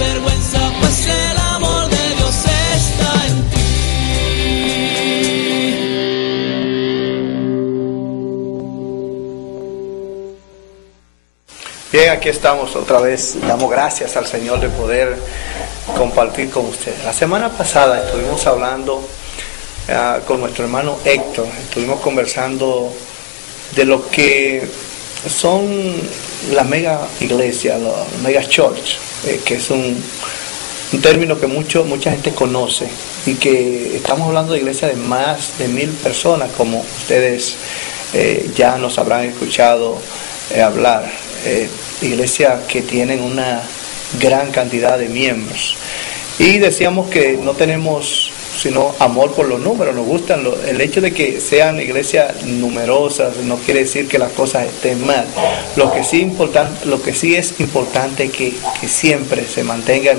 vergüenza, pues el amor de Dios está en ti. Bien, aquí estamos otra vez. Damos gracias al Señor de poder compartir con ustedes. La semana pasada estuvimos hablando con nuestro hermano Héctor. Estuvimos conversando de lo que son las mega iglesias, los mega church, que es un término que mucha gente conoce, y que estamos hablando de iglesias de más de 1000 personas, como ustedes ya nos habrán escuchado hablar. Iglesias que tienen una gran cantidad de miembros, y decíamos que no tenemos sino amor por los números, nos gustan el hecho de que sean iglesias numerosas no quiere decir que las cosas estén mal. Lo que sí es importante es que siempre se mantenga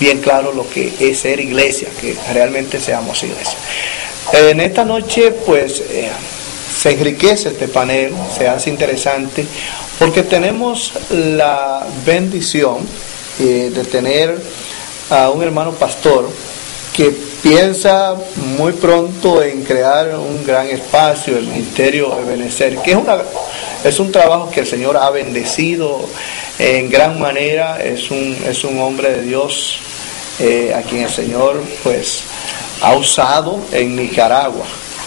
bien claro lo que es ser iglesia, que realmente seamos iglesia. En esta noche pues se enriquece este panel, se hace interesante, porque tenemos la bendición de tener a un hermano pastor que piensa muy pronto en crear un gran espacio, el Ministerio Ebenezer, que es un trabajo que el Señor ha bendecido en gran manera. Es un hombre de Dios a quien el Señor pues ha usado en Nicaragua,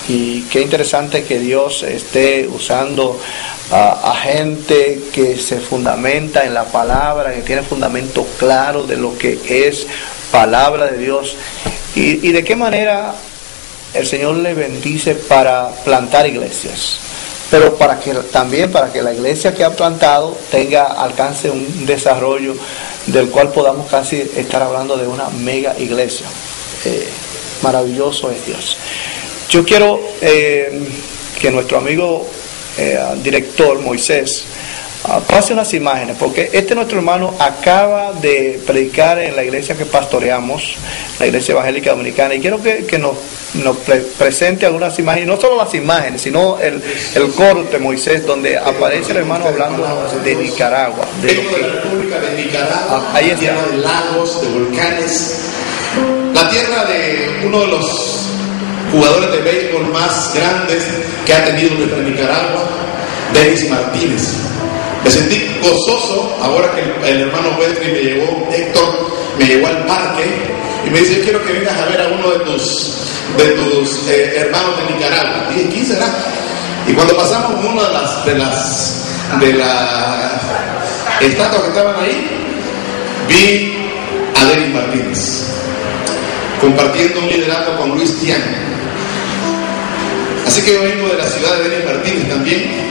y qué interesante que Dios esté usando a gente que se fundamenta en la palabra, que tiene fundamento claro de lo que es palabra de Dios, y de qué manera el Señor le bendice para plantar iglesias, pero también para que la iglesia que ha plantado alcance un desarrollo del cual podamos casi estar hablando de una mega iglesia. Maravilloso es Dios. Yo quiero que nuestro amigo director Moisés pase unas imágenes, porque nuestro hermano acaba de predicar en la iglesia que pastoreamos, la Iglesia Evangélica Dominicana, y quiero que nos presente algunas imágenes, no solo las imágenes, sino el corte, Moisés, donde aparece el hermano hablando de Nicaragua, de la República de Nicaragua, ahí está, tierra de lagos, de volcanes, la tierra de uno de los jugadores de béisbol más grandes que ha tenido nuestra Nicaragua, Denis Martínez. Me sentí gozoso ahora que el hermano Wesley Héctor me llevó al parque y me dice: yo quiero que vengas a ver a uno de tus hermanos de Nicaragua. Y dije: ¿quién será? Y cuando pasamos una de las estatuas que estaban ahí, vi a Denis Martínez compartiendo un liderato con Luis Tian. Así que yo vengo de la ciudad de Denis Martínez también.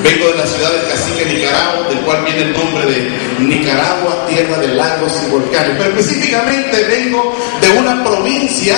Vengo de la ciudad del Cacique, Nicaragua, del cual viene el nombre de Nicaragua, tierra de lagos y volcanes. Pero específicamente vengo de una provincia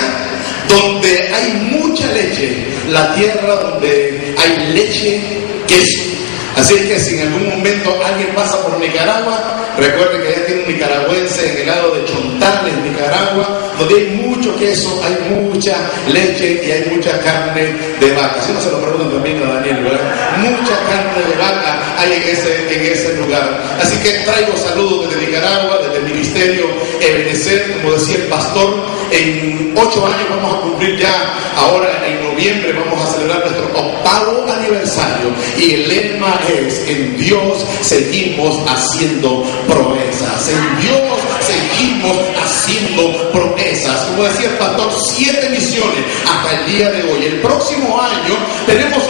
donde hay mucha leche, la tierra donde hay leche, queso. Así es que si en algún momento alguien pasa por Nicaragua, recuerden que allá tiene un nicaragüense en el lado de Chontales, Nicaragua, donde hay mucho queso, hay mucha leche y hay mucha carne de vaca. Si no se lo preguntan también a Daniel, ¿verdad? Mucha carne de vaca hay en ese lugar. Así que traigo saludos desde Nicaragua, desde el Ministerio Ebenezer, como decía el pastor. En 8 años vamos a cumplir ya, ahora en noviembre vamos a celebrar nuestro 8º aniversario, y el lema es: en Dios seguimos haciendo proezas, en Dios seguimos haciendo proezas. Como decía el pastor, 7 misiones hasta el día de hoy. El próximo año tenemos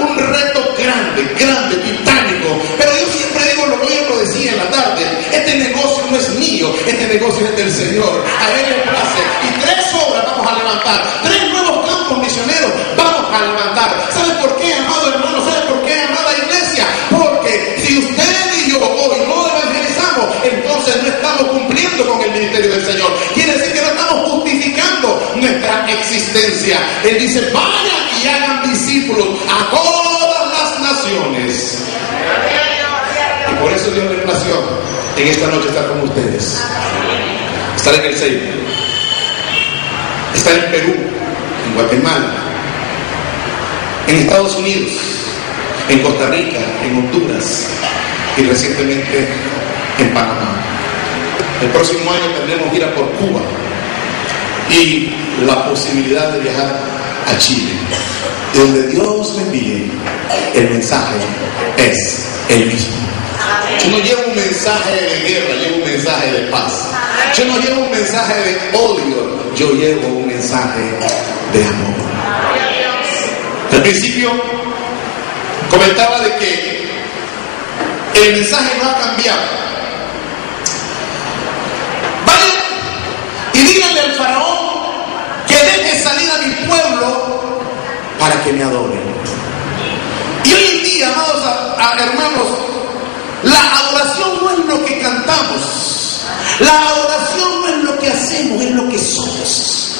un reto grande, titánico, pero yo siempre digo lo que yo lo decía en la tarde: este negocio no es mío, este negocio es del Señor, a Él le place. Y 3 obras vamos a levantar, 3 nuevos campos misioneros vamos a levantar. ¿Sabe por qué, amado hermano? ¿Sabe por qué, amada iglesia? Porque si usted y yo hoy no evangelizamos, entonces no estamos cumpliendo con el ministerio del Señor. Quiere decir que no estamos justificando nuestra existencia. Él dice: vayan y hagan discípulos a todas las naciones. Y por eso Dios me plació en esta noche estar con ustedes, estar en el Señor, estar en Perú, en Guatemala, en Estados Unidos, en Costa Rica, en Honduras y recientemente en Panamá. El próximo año tendremos gira por Cuba y la posibilidad de viajar a Chile. De donde Dios me envíe, el mensaje es el mismo. Yo no llevo un mensaje de guerra, llevo un mensaje de paz. Yo no llevo un mensaje de odio, yo llevo un mensaje de amor. Al principio comentaba de que el mensaje no ha cambiado. Vayan y díganle al faraón que deje salir a mi pueblo para que me adoren. Y hoy en día, amados hermanos, la adoración no es lo que cantamos, la adoración no es lo que hacemos, es lo que somos.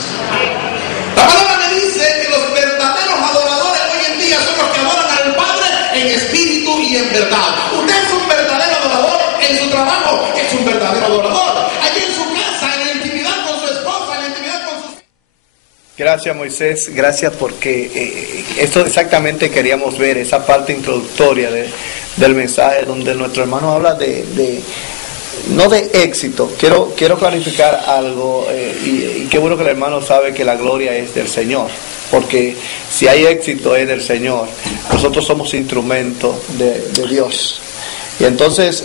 La palabra me dice que los verdaderos adoradores hoy en día son los que adoran al Padre en espíritu y en verdad. Usted es un verdadero adorador en su trabajo, es un verdadero adorador allí en su casa, en la intimidad con su esposa, en la intimidad con sus... Gracias, Moisés, gracias, porque esto exactamente queríamos ver, esa parte introductoria del mensaje donde nuestro hermano habla no de éxito. Quiero clarificar algo, y qué bueno que el hermano sabe que la gloria es del Señor, porque si hay éxito es del Señor. Nosotros somos instrumentos de Dios. Y entonces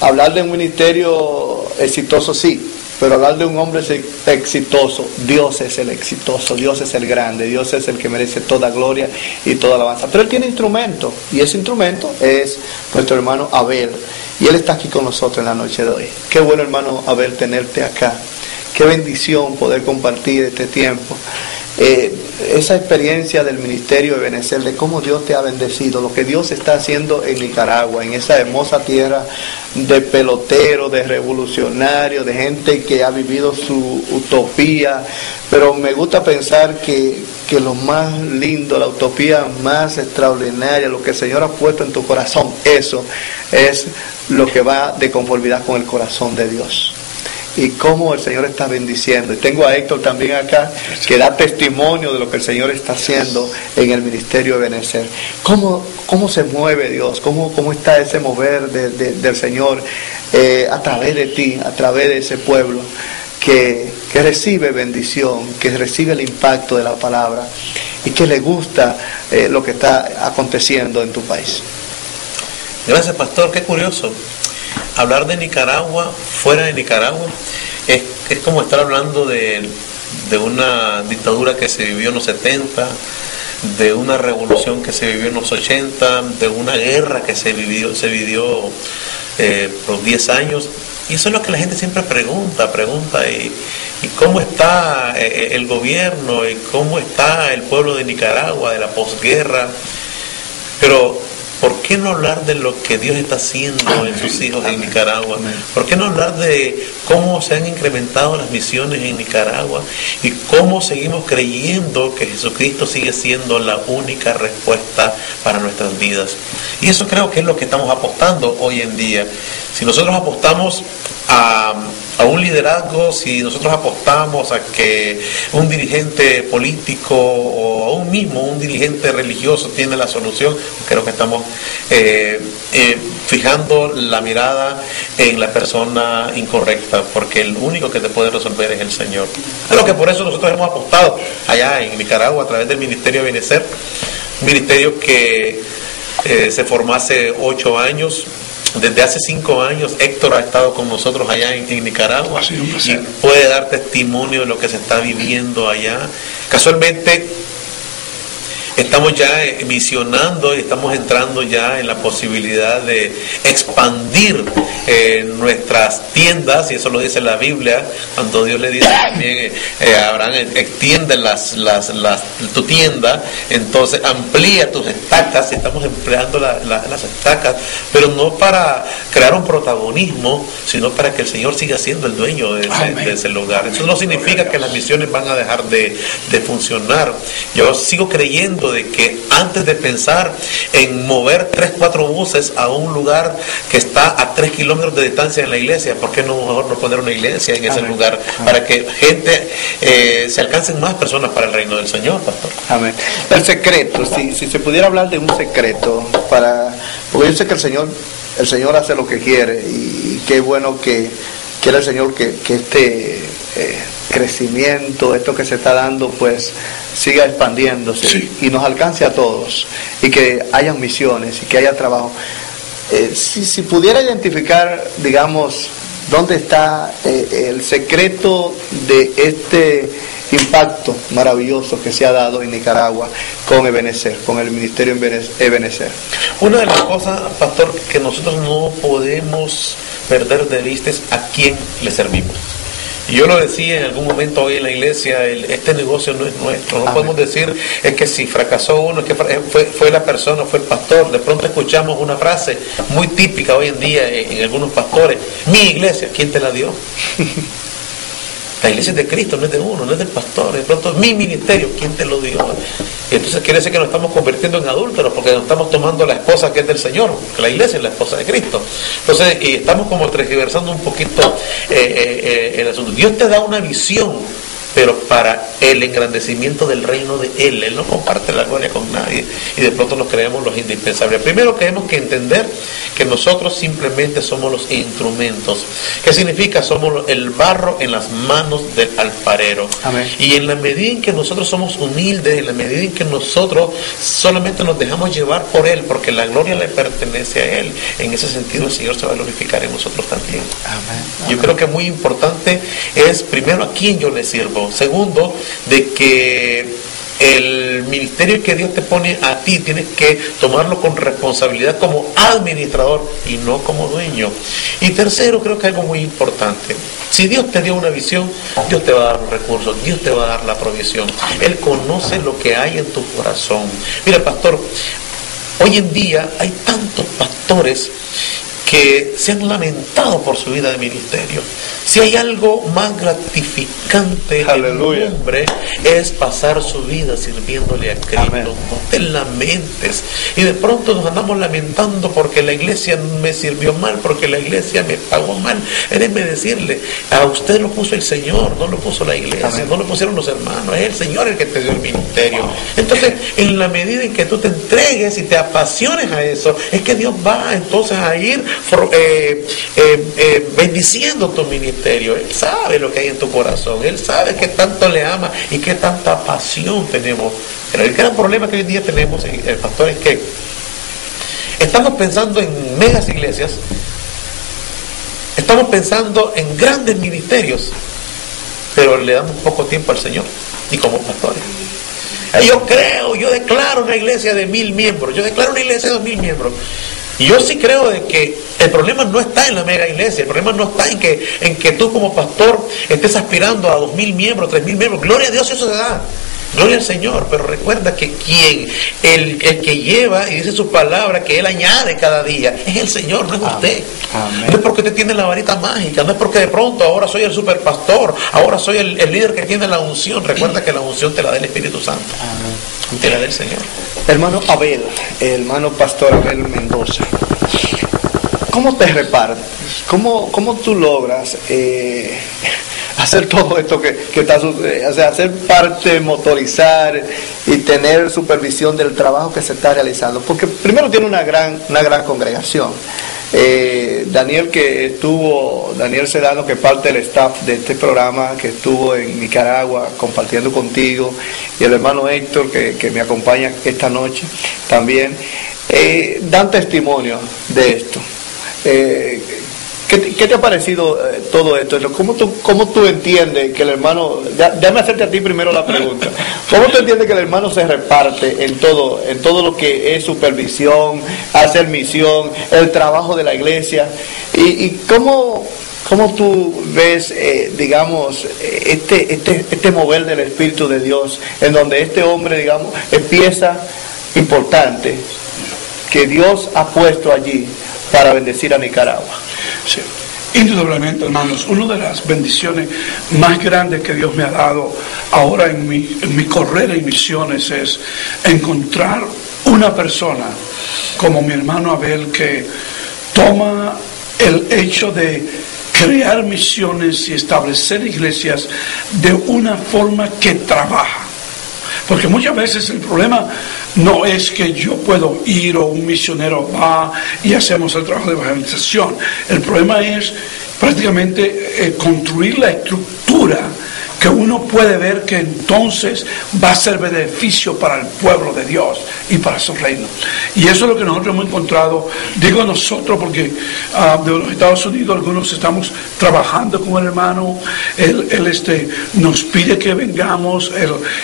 hablar de un ministerio exitoso, sí, pero hablar de un hombre exitoso, Dios es el exitoso, Dios es el grande, Dios es el que merece toda gloria y toda alabanza. Pero Él tiene instrumento, y ese instrumento es nuestro hermano Abel, y él está aquí con nosotros en la noche de hoy. Qué bueno, hermano Abel, tenerte acá. Qué bendición poder compartir este tiempo. Esa experiencia del ministerio de Benecer, de cómo Dios te ha bendecido, lo que Dios está haciendo en Nicaragua, en esa hermosa tierra de peloteros, de revolucionarios, de gente que ha vivido su utopía. Pero me gusta pensar que lo más lindo, la utopía más extraordinaria, lo que el Señor ha puesto en tu corazón, eso es lo que va de conformidad con el corazón de Dios. Y cómo el Señor está bendiciendo. Y tengo a Héctor también acá, que da testimonio de lo que el Señor está haciendo en el ministerio de Benecer. ¿Cómo se mueve Dios? ¿Cómo está ese mover del Señor a través de ti, a través de ese pueblo que recibe bendición, que recibe el impacto de la palabra y que le gusta lo que está aconteciendo en tu país? Gracias, pastor. Qué curioso. Hablar de Nicaragua, fuera de Nicaragua, es como estar hablando de una dictadura que se vivió en los 70, de una revolución que se vivió en los 80, de una guerra que se vivió por 10 años. Y eso es lo que la gente siempre pregunta, y cómo está el gobierno, y cómo está el pueblo de Nicaragua, de la posguerra. Pero ¿por qué no hablar de lo que Dios está haciendo en sus hijos en Nicaragua? ¿Por qué no hablar de cómo se han incrementado las misiones en Nicaragua y cómo seguimos creyendo que Jesucristo sigue siendo la única respuesta para nuestras vidas? Y eso creo que es lo que estamos apostando hoy en día. Si nosotros apostamos a un liderazgo, si nosotros apostamos a que un dirigente político o aún mismo un dirigente religioso tiene la solución, creo que estamos fijando la mirada en la persona incorrecta, porque el único que te puede resolver es el Señor. Creo que por eso nosotros hemos apostado allá en Nicaragua a través del Ministerio de Benecer, un ministerio que se formó hace 8 años. Desde hace 5 años Héctor ha estado con nosotros allá en Nicaragua y puede dar testimonio de lo que se está viviendo allá. Casualmente estamos ya misionando y estamos entrando ya en la posibilidad de expandir nuestras tiendas, y eso lo dice la Biblia, cuando Dios le dice también a Abraham, extiende tu tienda, entonces amplía tus estacas. Estamos empleando las estacas, pero no para crear un protagonismo, sino para que el Señor siga siendo el dueño de ese lugar. Eso no significa que las misiones van a dejar de funcionar. Yo sigo creyendo de que antes de pensar en mover 3-4 buses a un lugar que está a 3 kilómetros de distancia de la iglesia, ¿por qué no mejor no poner una iglesia en ese lugar? Para que gente se alcancen más personas para el reino del Señor, pastor. Amén. El secreto, si se pudiera hablar de un secreto, porque yo sé que el Señor hace lo que quiere, y qué bueno que quiera el Señor que este crecimiento, esto que se está dando, pues siga expandiéndose, sí, y nos alcance a todos, y que hayan misiones y que haya trabajo. Si pudiera identificar, digamos, dónde está el secreto de este impacto maravilloso que se ha dado en Nicaragua con Ebenecer, con el ministerio Ebenecer. Una de las cosas, pastor, que nosotros no podemos perder de vista es a quién le servimos. Y yo lo decía en algún momento hoy en la iglesia, este negocio no es nuestro. No podemos decir es que si fracasó uno, es que fue la persona, fue el pastor. De pronto escuchamos una frase muy típica hoy en día en algunos pastores: mi iglesia, ¿quién te la dio? La iglesia es de Cristo, no es de uno, no es del pastor. De pronto, mi ministerio, ¿quién te lo dio? Entonces quiere decir que nos estamos convirtiendo en adúlteros, porque nos estamos tomando la esposa que es del Señor, que la iglesia es la esposa de Cristo. Entonces, y estamos como tergiversando un poquito el asunto. Dios te da una visión, pero para el engrandecimiento del reino de Él. Él no comparte la gloria con nadie, y de pronto nos creemos los indispensables. Primero tenemos que entender que nosotros simplemente somos los instrumentos. ¿Qué significa? Somos el barro en las manos del alfarero. Amén. Y en la medida en que nosotros somos humildes, en la medida en que nosotros solamente nos dejamos llevar por Él, porque la gloria le pertenece a Él, en ese sentido el Señor se va a glorificar en nosotros también. Amén. Yo creo que muy importante es, primero, a quién yo le sirvo. Segundo, de que el ministerio que Dios te pone a ti tienes que tomarlo con responsabilidad como administrador y no como dueño. Y tercero, creo que algo muy importante: si Dios te dio una visión, Dios te va a dar los recursos, Dios te va a dar la provisión. Él conoce lo que hay en tu corazón. Mira, pastor, hoy en día hay tantos pastores que se han lamentado por su vida de ministerio. Si hay algo más gratificante en un hombre, es pasar su vida sirviéndole a Cristo. Amén. No te lamentes. Y de pronto nos andamos lamentando porque la iglesia me sirvió mal, porque la iglesia me pagó mal. Déjeme decirle, a usted lo puso el Señor, no lo puso la iglesia. Amén. No lo pusieron los hermanos, es el Señor el que te dio el ministerio. Entonces, en la medida en que tú te entregues y te apasiones a eso, es que Dios va entonces a ir bendiciendo tu ministerio. Él sabe lo que hay en tu corazón, Él sabe que tanto le ama y que tanta pasión tenemos. Pero el gran problema que hoy en día tenemos, el pastor, es que estamos pensando en megas iglesias, estamos pensando en grandes ministerios, pero le damos poco tiempo al Señor y como pastores. Yo declaro una iglesia de 1000 miembros, yo declaro una iglesia de 2000 miembros. Y yo sí creo de que el problema no está en la mega iglesia, el problema no está en que tú como pastor estés aspirando a 2000 miembros, 3000 miembros. Gloria a Dios, eso se da. Gloria al Señor, pero recuerda que el que lleva y dice su palabra, que Él añade cada día, es el Señor, no es usted. Amén. No es porque usted tiene la varita mágica, no es porque de pronto ahora soy el superpastor, ahora soy el líder que tiene la unción. Recuerda que la unción te la da el Espíritu Santo. Amén. Te la da el Señor. Hermano Abel, hermano pastor Abel Mendoza, ¿cómo te repartes? ¿Cómo tú logras hacer todo esto que está sucediendo? O sea, hacer parte, motorizar y tener supervisión del trabajo que se está realizando. Porque primero tiene una gran congregación. Daniel Sedano, que es parte del staff de este programa, que estuvo en Nicaragua compartiendo contigo, y el hermano Héctor, que me acompaña esta noche también, dan testimonio de esto. ¿Qué te ha parecido todo esto? ¿Cómo tú entiendes que el hermano... Déjame hacerte a ti primero la pregunta. ¿Cómo tú entiendes que el hermano se reparte en todo lo que es supervisión, hacer misión, el trabajo de la iglesia? ¿Y cómo tú ves, digamos, este mover del Espíritu de Dios, en donde este hombre, digamos, es pieza importante que Dios ha puesto allí para bendecir a Nicaragua? Sí, indudablemente, hermanos, una de las bendiciones más grandes que Dios me ha dado ahora en mi carrera y misiones es encontrar una persona como mi hermano Abel, que toma el hecho de crear misiones y establecer iglesias de una forma que trabaja. Porque muchas veces el problema no es que yo puedo ir o un misionero va y hacemos el trabajo de evangelización. El problema es prácticamente construir la estructura que uno puede ver que entonces va a ser beneficio para el pueblo de Dios y para su reino. Y eso es lo que nosotros hemos encontrado, digo nosotros porque de los Estados Unidos algunos estamos trabajando con el hermano, él nos pide que vengamos,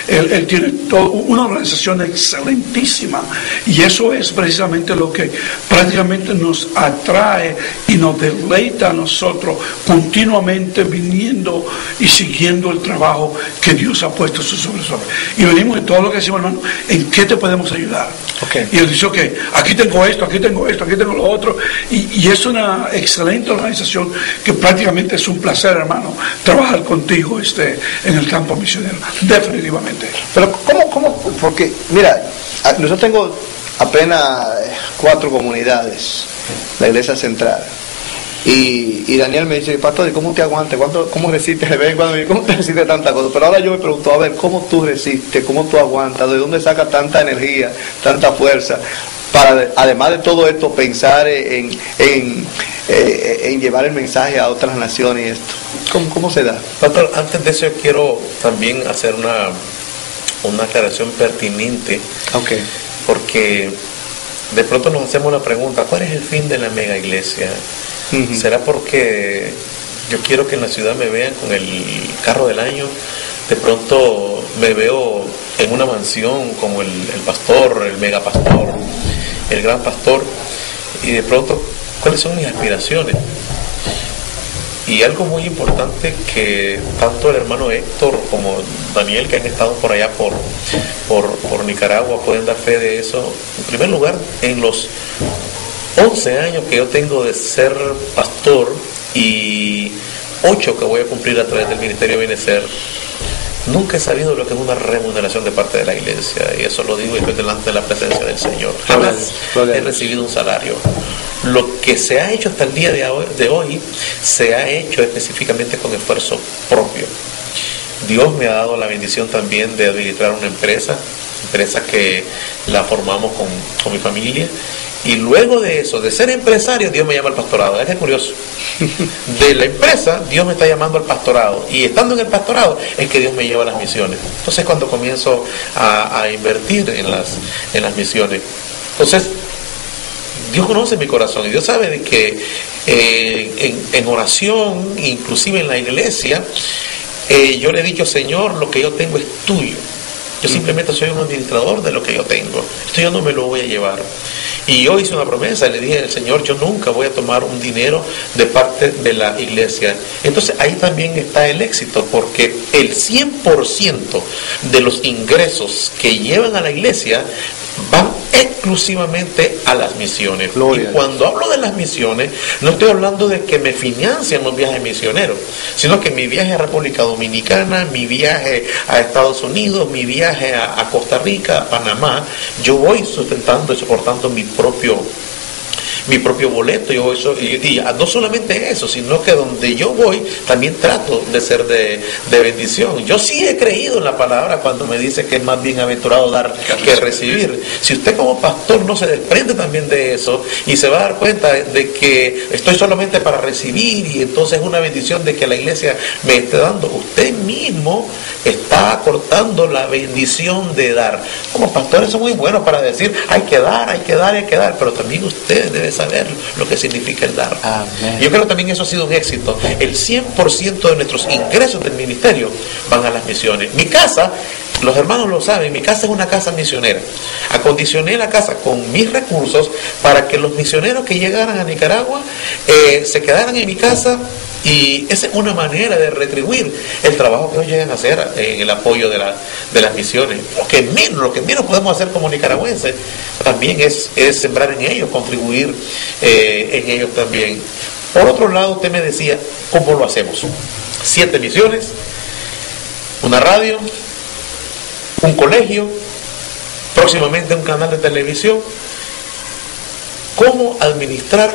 él tiene una organización excelentísima, y eso es precisamente lo que prácticamente nos atrae y nos deleita a nosotros continuamente viniendo y siguiendo el trabajo que Dios ha puesto sobre nosotros. Y venimos en todo lo que decimos, hermano, ¿en qué te podemos ayudar? Okay. Y él dice, ok, aquí tengo esto, aquí tengo esto, aquí tengo lo otro. Y es una excelente organización que prácticamente es un placer, hermano, trabajar contigo en el campo misionero, definitivamente. Pero ¿cómo? Porque, mira, nosotros tengo apenas 4 comunidades, la iglesia central. Y Daniel me dice, pastor, ¿y cómo te aguantas? ¿Cómo resistes? ¿Cómo te resistes tantas cosas? Pero ahora yo me pregunto, a ver, ¿cómo tú resistes? ¿Cómo tú aguantas? ¿De dónde sacas tanta energía, tanta fuerza? Para, además de todo esto, pensar en llevar el mensaje a otras naciones y esto. ¿Cómo se da? Pastor, antes de eso yo quiero también hacer una aclaración pertinente. Okay. Porque de pronto nos hacemos la pregunta, ¿cuál es el fin de la mega iglesia? Uh-huh. ¿Será porque yo quiero que en la ciudad me vean con el carro del año? De pronto me veo en una mansión como el pastor, el mega pastor, el gran pastor, y de pronto, ¿cuáles son mis aspiraciones? Y algo muy importante que tanto el hermano Héctor como Daniel, que han estado por allá por Nicaragua, pueden dar fe de eso. En primer lugar, en los 11 años que yo tengo de ser pastor y 8 que voy a cumplir a través del Ministerio Benecer, nunca he sabido lo que es una remuneración de parte de la iglesia, y eso lo digo y estoy delante de la presencia del Señor. Jamás he recibido un salario. Lo que se ha hecho hasta el día de hoy se ha hecho específicamente con esfuerzo propio. Dios me ha dado la bendición también de administrar una empresa que la formamos con mi familia. Y luego de eso, de ser empresario, Dios me llama al pastorado. Es curioso. De la empresa, Dios me está llamando al pastorado. Y estando en el pastorado, es que Dios me lleva a las misiones. Entonces, cuando comienzo a invertir en las misiones. Entonces, Dios conoce mi corazón. Y Dios sabe de que en oración, inclusive en la iglesia, yo le he dicho, Señor, lo que yo tengo es tuyo. Yo simplemente soy un administrador de lo que yo tengo. Esto yo no me lo voy a llevar. Y yo hice una promesa, le dije al Señor, yo nunca voy a tomar un dinero de parte de la iglesia. Entonces ahí también está el éxito, porque el 100% de los ingresos que llevan a la iglesia van exclusivamente a las misiones. Gloria. Y cuando hablo de las misiones, no estoy hablando de que me financian los viajes misioneros, sino que mi viaje a República Dominicana, mi viaje a Estados Unidos, mi viaje a Costa Rica, a Panamá, yo voy sustentando y soportando mi propio boleto. Y no solamente eso, sino que donde yo voy también trato de ser de bendición. Yo sí he creído en la palabra cuando me dice que es más bienaventurado dar que recibir. Si usted como pastor no se desprende también de eso y se va a dar cuenta de que estoy solamente para recibir, y entonces es una bendición de que la iglesia me esté dando, usted mismo está cortando la bendición de dar. Como pastores son muy buenos para decir hay que dar, pero también usted debe saber lo que significa el dar. Amén. Yo creo que también eso ha sido un éxito. El 100% de nuestros ingresos del ministerio van a las misiones. Mi casa, los hermanos lo saben, mi casa es una casa misionera. Acondicioné la casa con mis recursos para que los misioneros que llegaran a Nicaragua se quedaran en mi casa. Y esa es una manera de retribuir el trabajo que ellos llegan a hacer en el apoyo de las misiones. Lo que menos podemos hacer como nicaragüenses también es sembrar en ellos, contribuir en ellos también. Por otro lado, usted me decía, ¿cómo lo hacemos? 7 misiones, una radio, un colegio, próximamente un canal de televisión. ¿Cómo administrar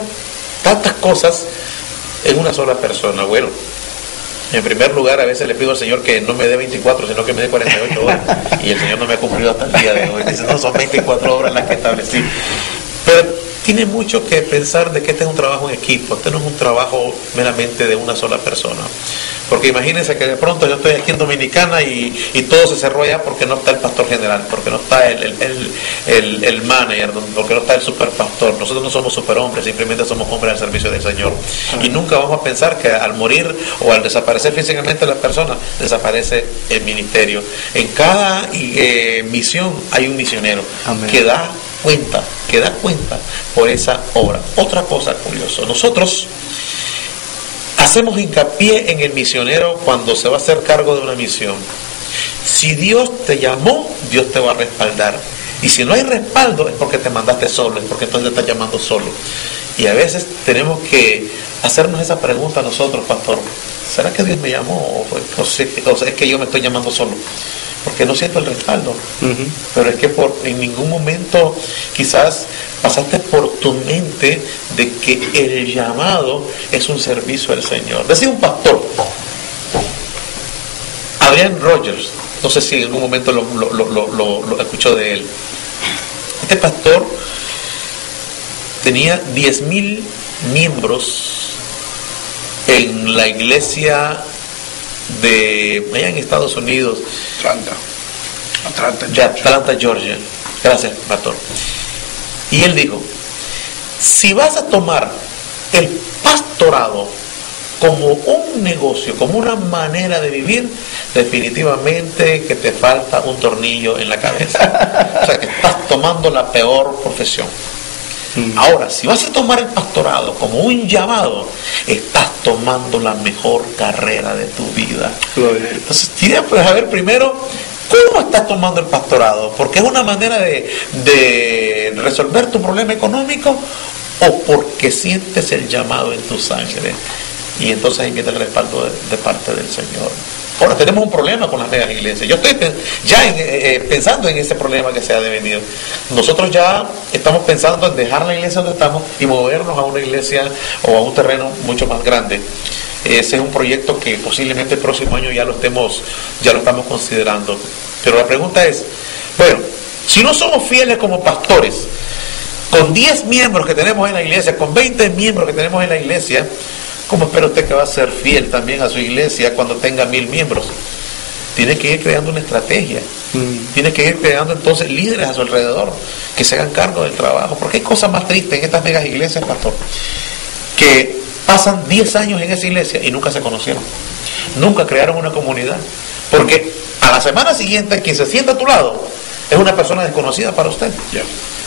tantas cosas en una sola persona? Bueno, En primer lugar, a veces le pido al Señor que no me dé 24, sino que me dé 48 horas. Y el Señor no me ha cumplido hasta el día de hoy. Dice, no, son 24 horas las que establecí. Pero tiene mucho que pensar de que este es un trabajo en equipo. Este no es un trabajo meramente de una sola persona. Porque imagínense que de pronto yo estoy aquí en Dominicana y todo se cerró allá porque no está el pastor general, porque no está el manager, porque no está el superpastor. Nosotros no somos superhombres, simplemente somos hombres al servicio del Señor. Y nunca vamos a pensar que al morir o al desaparecer físicamente la persona, desaparece el ministerio. En cada misión hay un misionero. Amén. que da cuenta por esa obra. Otra cosa curiosa, nosotros hacemos hincapié en el misionero cuando se va a hacer cargo de una misión. Si Dios te llamó, Dios te va a respaldar. Y si no hay respaldo, es porque te mandaste solo, es porque entonces te estás llamando solo. Y a veces tenemos que hacernos esa pregunta nosotros, pastor. ¿Será que Dios me llamó? O es que yo me estoy llamando solo? Porque no siento el respaldo. Pero es que en ningún momento quizás pasaste por tu mente de que el llamado es un servicio al Señor. Decía un pastor, Adrian Rogers, no sé si en algún momento lo escuchó de él. Este pastor tenía 10,000 miembros en la iglesia de allá en Estados Unidos, Atlanta, Georgia. Gracias, pastor. Y él dijo, si vas a tomar el pastorado como un negocio, como una manera de vivir, definitivamente que te falta un tornillo en la cabeza. O sea, que estás tomando la peor profesión. Ahora, si vas a tomar el pastorado como un llamado, estás tomando la mejor carrera de tu vida. Entonces, tienes que saber primero cómo estás tomando el pastorado, porque es una manera de resolver tu problema económico o porque sientes el llamado en tu sangre. Y entonces ahí viene el respaldo de parte del Señor. Ahora, tenemos un problema con las megas iglesias. Yo estoy ya pensando en ese problema que se ha devenido. Nosotros ya estamos pensando en dejar la iglesia donde estamos y movernos a una iglesia o a un terreno mucho más grande. Ese es un proyecto que posiblemente el próximo año ya lo estamos considerando. Pero la pregunta es, bueno, si no somos fieles como pastores, con 10 miembros que tenemos en la iglesia, con 20 miembros que tenemos en la iglesia, ¿cómo espera usted que va a ser fiel también a su iglesia cuando tenga 1,000 miembros? Tiene que ir creando una estrategia. Tiene que ir creando entonces líderes a su alrededor que se hagan cargo del trabajo. Porque hay cosas más tristes en estas megas iglesias, pastor, que pasan 10 años en esa iglesia y nunca se conocieron. Nunca crearon una comunidad. Porque a la semana siguiente, quien se sienta a tu lado es una persona desconocida para usted.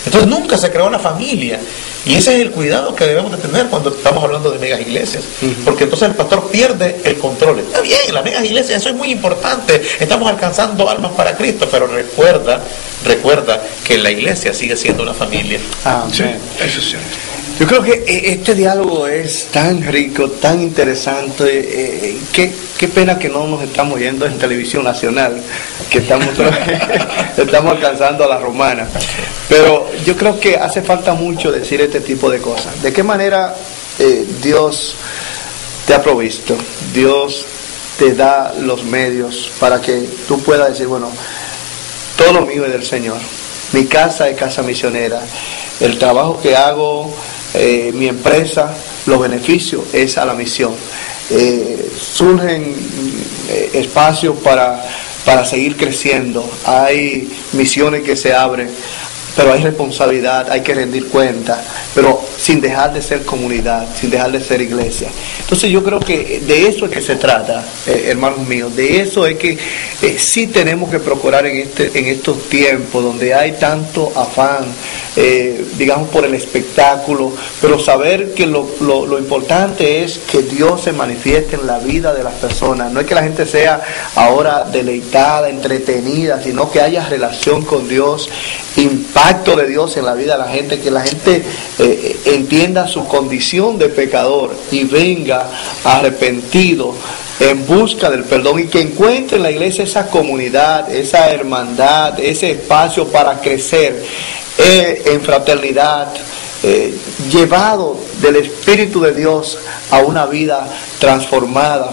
Entonces nunca se creó una familia. Y ese es el cuidado que debemos de tener cuando estamos hablando de megas iglesias. Porque entonces el pastor pierde el control. Está bien, las megas iglesias, eso es muy importante. Estamos alcanzando almas para Cristo. Pero recuerda que la iglesia sigue siendo una familia. Sí, eso es cierto. Yo creo que este diálogo es tan rico, tan interesante. Qué pena que no nos estamos yendo en televisión nacional, que estamos alcanzando a la romana. Pero yo creo que hace falta mucho decir este tipo de cosas. ¿De qué manera Dios te ha provisto? Dios te da los medios para que tú puedas decir, bueno, todo lo mío es del Señor. Mi casa es casa misionera. El trabajo que hago, mi empresa, los beneficios es a la misión. Surgen espacios para seguir creciendo. Hay misiones que se abren, pero hay responsabilidad, hay que rendir cuenta, pero sin dejar de ser comunidad, sin dejar de ser iglesia. Entonces yo creo que de eso es que se trata, hermanos míos, de eso es que sí tenemos que procurar en estos tiempos donde hay tanto afán, digamos, por el espectáculo, pero saber que lo importante es que Dios se manifieste en la vida de las personas. No es que la gente sea ahora deleitada, entretenida, sino que haya relación con Dios, impacto de Dios en la vida de la gente, que la gente entienda su condición de pecador y venga arrepentido en busca del perdón, y que encuentre en la iglesia esa comunidad, esa hermandad, ese espacio para crecer en fraternidad, llevado del Espíritu de Dios a una vida transformada.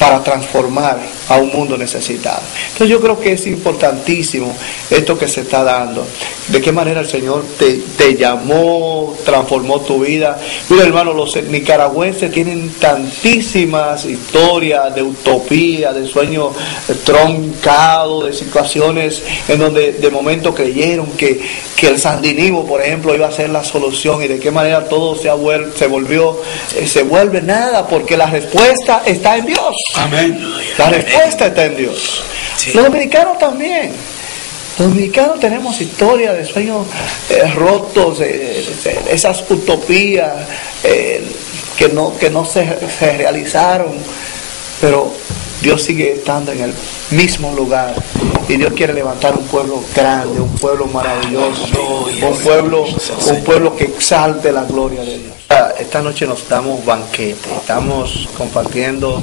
para transformar a un mundo necesitado. Entonces yo creo que es importantísimo esto que se está dando. De qué manera el Señor te llamó, transformó tu vida. Mira, hermano, los nicaragüenses tienen tantísimas historias de utopía, de sueños troncados, de situaciones en donde de momento creyeron que el sandinismo, por ejemplo, iba a ser la solución, y de qué manera todo se vuelve nada, porque la respuesta está en Dios. Amén. La respuesta está en Dios. Sí. Los dominicanos también. Los dominicanos tenemos historias de sueños rotos, esas utopías que no se realizaron, pero Dios sigue estando en el mismo lugar, y Dios quiere levantar un pueblo grande, un pueblo maravilloso, un pueblo que exalte la gloria de Dios. Esta noche nos damos banquete, estamos compartiendo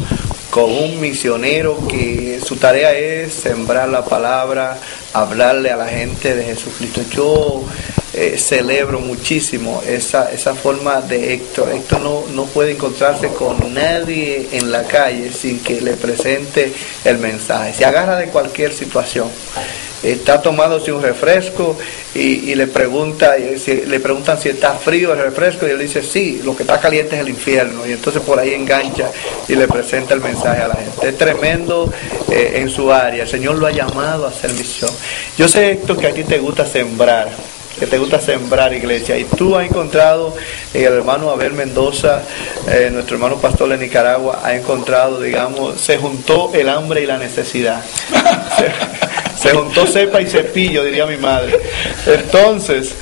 con un misionero que su tarea es sembrar la palabra, hablarle a la gente de Jesucristo. Yo celebro muchísimo esa forma de Héctor. Héctor no puede encontrarse con nadie en la calle sin que le presente el mensaje. Se agarra de cualquier situación. Está tomándose un refresco y le preguntan si está frío el refresco, y él dice sí, lo que está caliente es el infierno, y entonces por ahí engancha y le presenta el mensaje a la gente. Es tremendo en su área. El Señor lo ha llamado a hacer misión. Yo sé, Héctor, que a ti te gusta sembrar, iglesia, y tú has encontrado en el hermano Abel Mendoza, nuestro hermano pastor de Nicaragua, ha encontrado, digamos, se juntó el hambre y la necesidad. Se juntó cepa y cepillo, diría mi madre. Entonces,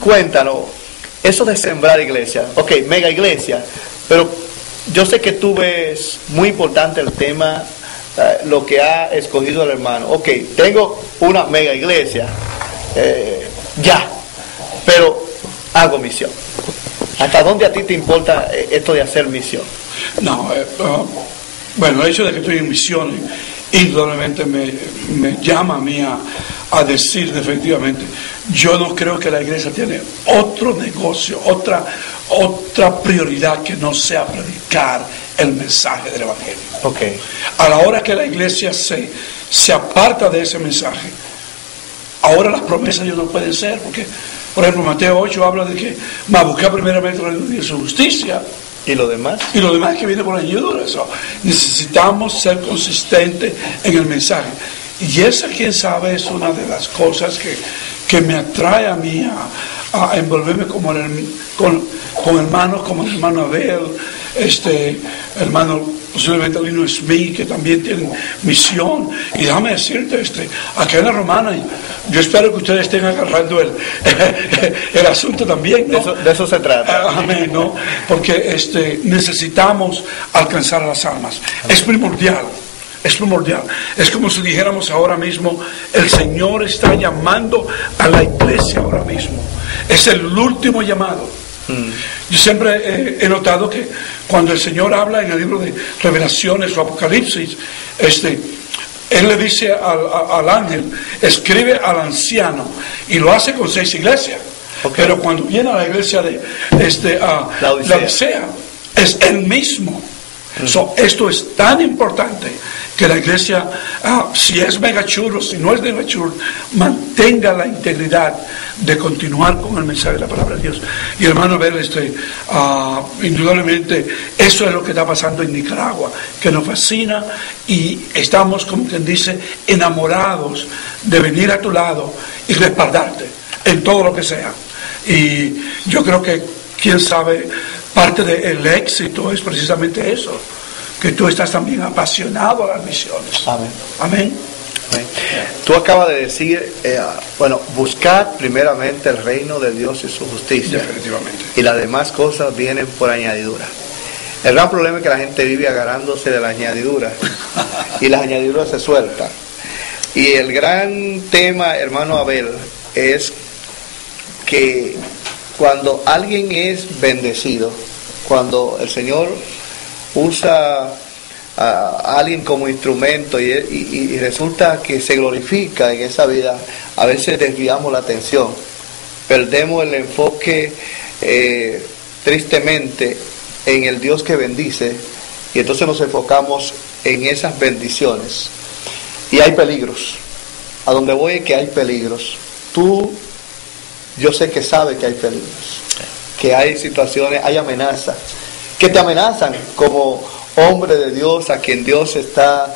cuéntanos, eso de sembrar iglesia, ok, mega iglesia, pero yo sé que tú ves muy importante el tema, lo que ha escogido el hermano. Ok, tengo una mega iglesia, pero hago misión. ¿Hasta dónde a ti te importa esto de hacer misión? No, bueno, el hecho de que estoy en misiones indudablemente me llama a mí a decir definitivamente, yo no creo que la iglesia tiene otro negocio, otra prioridad que no sea predicar el mensaje del Evangelio. Okay. A la hora que la iglesia se aparta de ese mensaje, ahora las promesas ya no pueden ser, porque por ejemplo Mateo 8 habla de que va a buscar primeramente la ley de su justicia. ¿Y lo demás? Y lo demás que viene por añadidura. Necesitamos ser consistentes en el mensaje. Y esa, quién sabe, es una de las cosas que me atrae a mí a envolverme con hermanos como el hermano Abel, hermano posiblemente Lino Smith, que también tienen misión. Y déjame decirte, acá en la Romana, yo espero que ustedes estén agarrando el asunto también, ¿no? De eso se trata. Amén, ¿no? Porque necesitamos alcanzar a las almas. Es primordial. Es primordial. Es como si dijéramos ahora mismo, el Señor está llamando a la iglesia ahora mismo. Es el último llamado. Yo siempre he notado que cuando el Señor habla en el libro de Revelaciones o Apocalipsis, Él le dice al ángel, escribe al anciano, y lo hace con 6 iglesias. Okay. Pero cuando viene a la iglesia de la Odisea, es Él mismo. Esto es tan importante que la iglesia, si es megachurro, si no es de megachurro, mantenga la integridad de continuar con el mensaje de la palabra de Dios. Y hermano, ver, indudablemente, eso es lo que está pasando en Nicaragua, que nos fascina, y estamos, como quien dice, enamorados de venir a tu lado y respaldarte en todo lo que sea. Y yo creo que, quién sabe, parte del éxito es precisamente eso, que tú estás también apasionado a las misiones. Amén. Amén. Amén. Tú acabas de decir, buscar primeramente el reino de Dios y su justicia. Definitivamente. Y las demás cosas vienen por añadidura. El gran problema es que la gente vive agarrándose de las añadiduras y las añadiduras se sueltan. Y el gran tema, hermano Abel, es que cuando alguien es bendecido, cuando el Señor usa a alguien como instrumento y resulta que se glorifica en esa vida, a veces desviamos la atención, perdemos el enfoque tristemente en el Dios que bendice y entonces nos enfocamos en esas bendiciones. Y hay peligros. A donde voy es que hay peligros. Yo sé que sabes que hay peligros, que hay situaciones, hay amenazas, que te amenazan como hombre de Dios a quien Dios está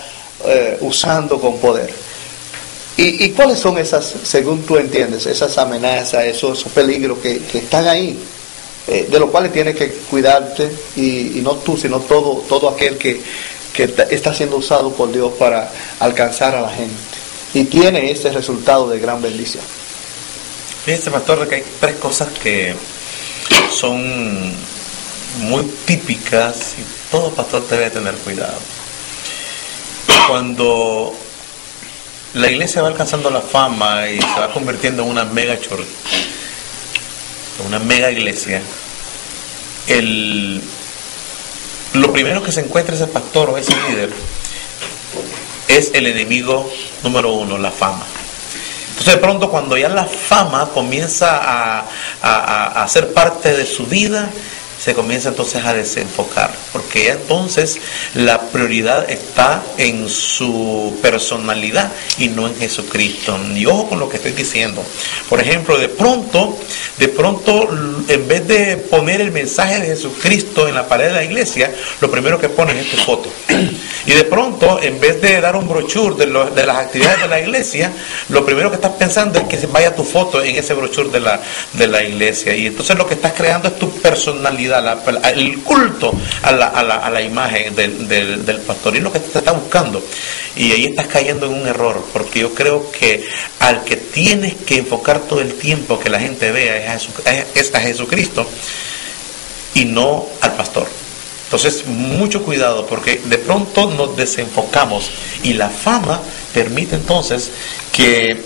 usando con poder. ¿Y cuáles son esas, según tú entiendes, esas amenazas, esos peligros que están ahí, de los cuales tienes que cuidarte, y no tú, sino todo aquel que está siendo usado por Dios para alcanzar a la gente y tiene ese resultado de gran bendición? Fíjese, pastor, que hay 3 cosas que son muy típicas y todo pastor debe tener cuidado. Cuando la iglesia va alcanzando la fama y se va convirtiendo en una mega church, una mega iglesia, lo primero que se encuentra ese pastor o ese líder es el enemigo número 1, la fama. Entonces de pronto, cuando ya la fama comienza a ser parte de su vida, se comienza entonces a desenfocar, porque ya entonces la prioridad está en su personalidad y no en Jesucristo. Y ojo con lo que estoy diciendo. Por ejemplo, de pronto, en vez de poner el mensaje de Jesucristo en la pared de la iglesia, lo primero que ponen es tu foto. Y de pronto, en vez de dar un brochure de las actividades de la iglesia, lo primero que estás pensando es que vaya tu foto en ese brochure de la iglesia. Y entonces lo que estás creando es tu personalidad, el culto a la imagen del pastor, y es lo que te está buscando. Y ahí estás cayendo en un error, porque yo creo que al que tienes que enfocar todo el tiempo que la gente vea es a Jesucristo y no al pastor. Entonces, mucho cuidado, porque de pronto nos desenfocamos y la fama permite entonces que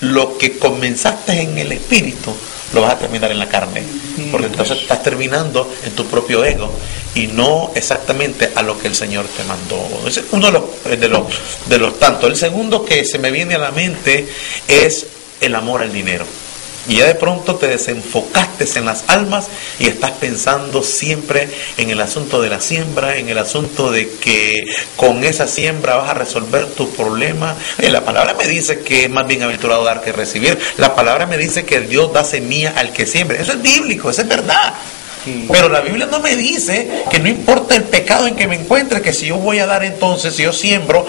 lo que comenzaste en el espíritu lo vas a terminar en la carne, porque entonces estás terminando en tu propio ego y no exactamente a lo que el Señor te mandó. Ese es uno de los tantos. El segundo que se me viene a la mente es el amor al dinero. Y ya de pronto te desenfocaste en las almas y estás pensando siempre en el asunto de la siembra, en el asunto de que con esa siembra vas a resolver tu problema. La palabra me dice que es más bienaventurado dar que recibir. La palabra me dice que Dios da semilla al que siembre. Eso es bíblico, eso es verdad. Pero la Biblia no me dice que no importa el pecado en que me encuentre, que si yo voy a dar entonces, si yo siembro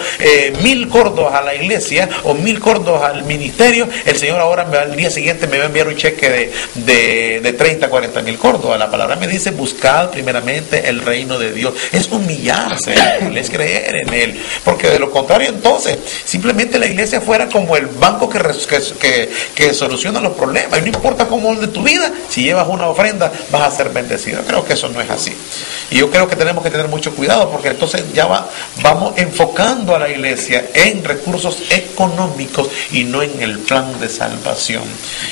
1000 córdobas a la iglesia o 1000 córdobas al ministerio, el Señor ahora al día siguiente me va a enviar un cheque de 30, 40 mil córdobas. La palabra me dice: buscad primeramente el reino de Dios. Es humillarse, es creer en Él, porque de lo contrario entonces simplemente la iglesia fuera como el banco que soluciona los problemas, y no importa cómo es de tu vida, si llevas una ofrenda vas a ser bendecido. Creo que eso no es así, y yo creo que tenemos que tener mucho cuidado, porque entonces ya vamos enfocando a la iglesia en recursos económicos y no en el plan de salvación.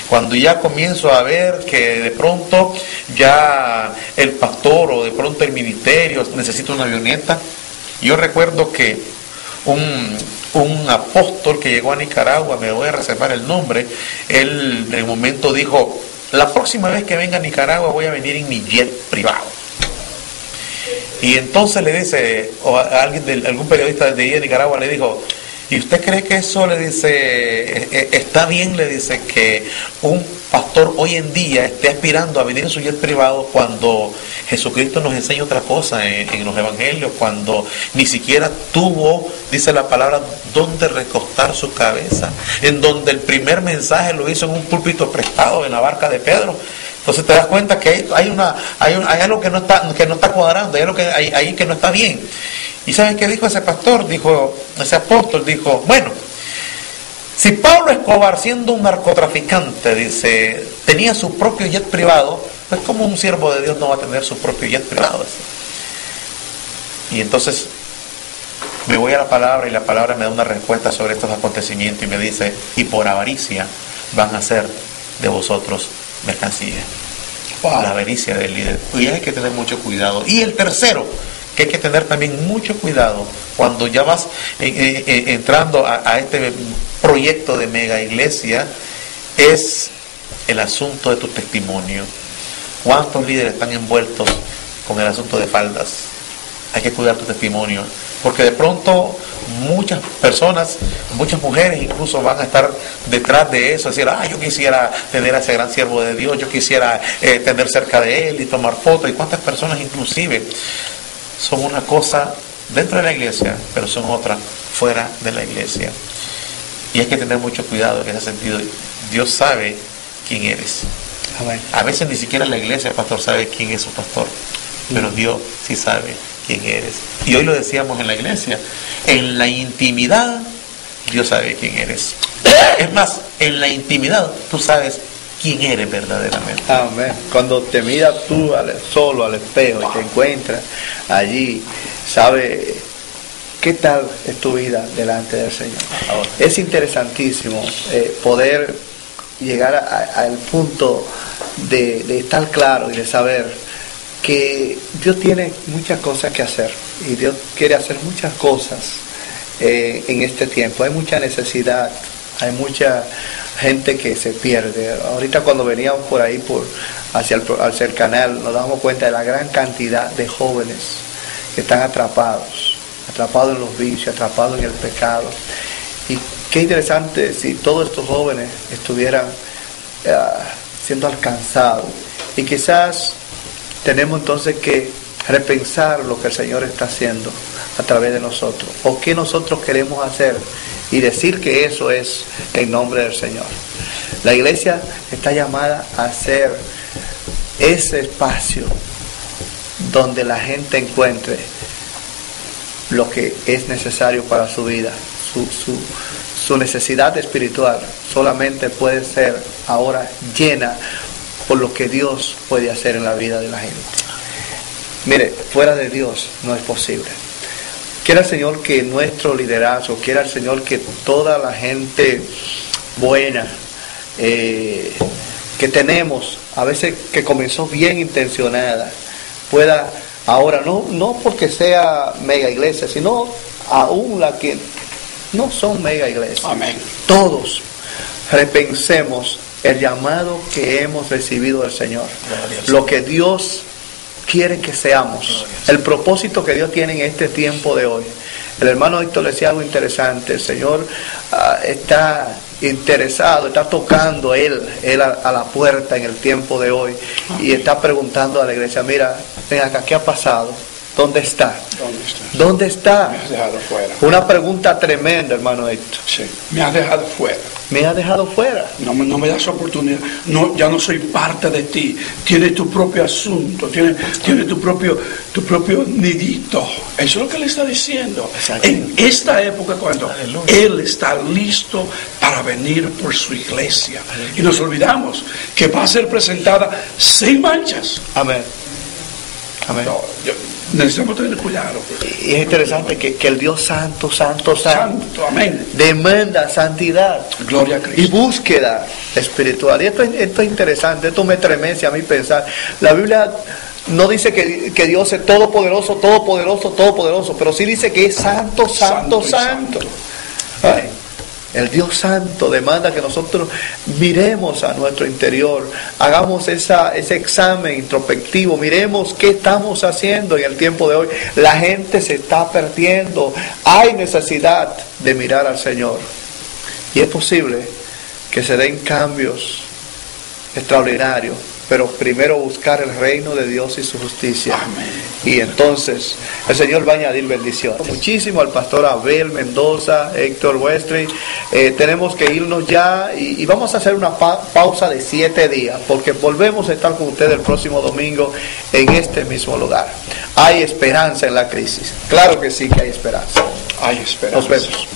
Cuando ya comienzo a ver que de pronto ya el pastor o de pronto el ministerio necesita una avioneta, yo recuerdo que un apóstol que llegó a Nicaragua, me voy a reservar el nombre, él en el momento dijo: la próxima vez que venga a Nicaragua voy a venir en mi jet privado. Y entonces le dice, o algún periodista de Nicaragua le dijo: ¿y usted cree que eso, le dice, está bien, le dice, que un pastor hoy en día esté aspirando a venir en su jet privado cuando Jesucristo nos enseña otra cosa en los evangelios, cuando ni siquiera tuvo, dice la palabra, donde recostar su cabeza, en donde el primer mensaje lo hizo en un púlpito prestado en la barca de Pedro? Entonces te das cuenta que hay algo que no está cuadrando, hay algo que no está bien. ¿Y sabes qué dijo ese pastor? Ese apóstol dijo: bueno, si Pablo Escobar, siendo un narcotraficante, dice, tenía su propio jet privado, pues ¿cómo un siervo de Dios no va a tener su propio jet privado? Y entonces me voy a la palabra, y la palabra me da una respuesta sobre estos acontecimientos y me dice: y por avaricia van a hacer de vosotros mercancía. Wow. La avaricia del líder. Y hay que tener mucho cuidado. Y el tercero, que hay que tener también mucho cuidado cuando ya vas entrando a este proyecto de mega iglesia, es el asunto de tu testimonio. ¿Cuántos líderes están envueltos con el asunto de faldas? hay que cuidar tu testimonio, porque de pronto muchas personas, muchas mujeres incluso van a estar detrás de eso, decir, yo quisiera tener a ese gran siervo de Dios, yo quisiera tener cerca de él y tomar fotos. Y cuántas personas inclusive son una cosa dentro de la iglesia, pero son otra fuera de la iglesia. Y hay que tener mucho cuidado en ese sentido. Dios sabe quién eres. Amén. A veces ni siquiera la iglesia, el pastor, sabe quién es su pastor, pero Dios sí sabe quién eres. Y hoy lo decíamos en la iglesia, en la intimidad Dios sabe quién eres. Es más, en la intimidad tú sabes quién eres verdaderamente. Amén. Cuando te miras tú solo al espejo y te encuentras allí, sabes qué tal es tu vida delante del Señor. Es interesantísimo poder llegar al punto de estar claro y de saber que Dios tiene muchas cosas que hacer y Dios quiere hacer muchas cosas en este tiempo. Hay mucha necesidad, hay mucha gente que se pierde. Ahorita cuando veníamos por ahí hacia el canal nos damos cuenta de la gran cantidad de jóvenes que están atrapados en los vicios, atrapados en el pecado. Y qué interesante si todos estos jóvenes estuvieran siendo alcanzados. Y quizás tenemos entonces que repensar lo que el Señor está haciendo a través de nosotros, o qué nosotros queremos hacer, y decir que eso es en nombre del Señor. La iglesia está llamada a ser ese espacio donde la gente encuentre lo que es necesario para su vida. Su necesidad espiritual solamente puede ser ahora llena por lo que Dios puede hacer en la vida de la gente. Mire, fuera de Dios no es posible. Quiera el Señor que nuestro liderazgo, quiera el Señor que toda la gente buena que tenemos, a veces que comenzó bien intencionada, pueda ahora, no porque sea mega iglesia, sino aún la que no son mega iglesias. Amén. Todos repensemos el llamado que hemos recibido del Señor, lo que Dios quiere que seamos, el propósito que Dios tiene en este tiempo de hoy. El hermano Héctor decía algo interesante. El Señor está interesado, está tocando él a la puerta en el tiempo de hoy, y está preguntando a la iglesia, mira, ven acá, ¿qué ha pasado? ¿Dónde está? ¿Dónde está? Me has dejado fuera. Una pregunta tremenda, hermano Héctor. Sí, me has dejado fuera. Me has dejado fuera. No me das oportunidad. No, ya no soy parte de ti. Tienes tu propio asunto. Tienes tu propio nidito. Eso es lo que le está diciendo. Exacto. En esta época, cuando Aleluya. Él está listo para venir por su iglesia. Y nos olvidamos que va a ser presentada sin manchas. Amén. Amén. No, necesitamos tener cuidado. Y es interesante que el Dios santo Santo, amén. demanda santidad Gloria a y Cristo. búsqueda espiritual. Y esto es interesante, esto me estremece a mí pensar. La Biblia no dice que Dios es todopoderoso, pero sí dice que es santo. Ay, el Dios santo demanda que nosotros miremos a nuestro interior, hagamos ese examen introspectivo, miremos qué estamos haciendo en el tiempo de hoy. La gente se está perdiendo, hay necesidad de mirar al Señor, y es posible que se den cambios extraordinarios, pero primero buscar el reino de Dios y su justicia. Amén. Y entonces el Señor va a añadir bendiciones. Muchísimo al pastor Abel Mendoza, Héctor Westry. Tenemos que irnos ya y vamos a hacer una pausa de 7 días, porque volvemos a estar con ustedes el próximo domingo en este mismo lugar. Hay esperanza en la crisis. Claro que sí que hay esperanza. Hay esperanza. Nos vemos.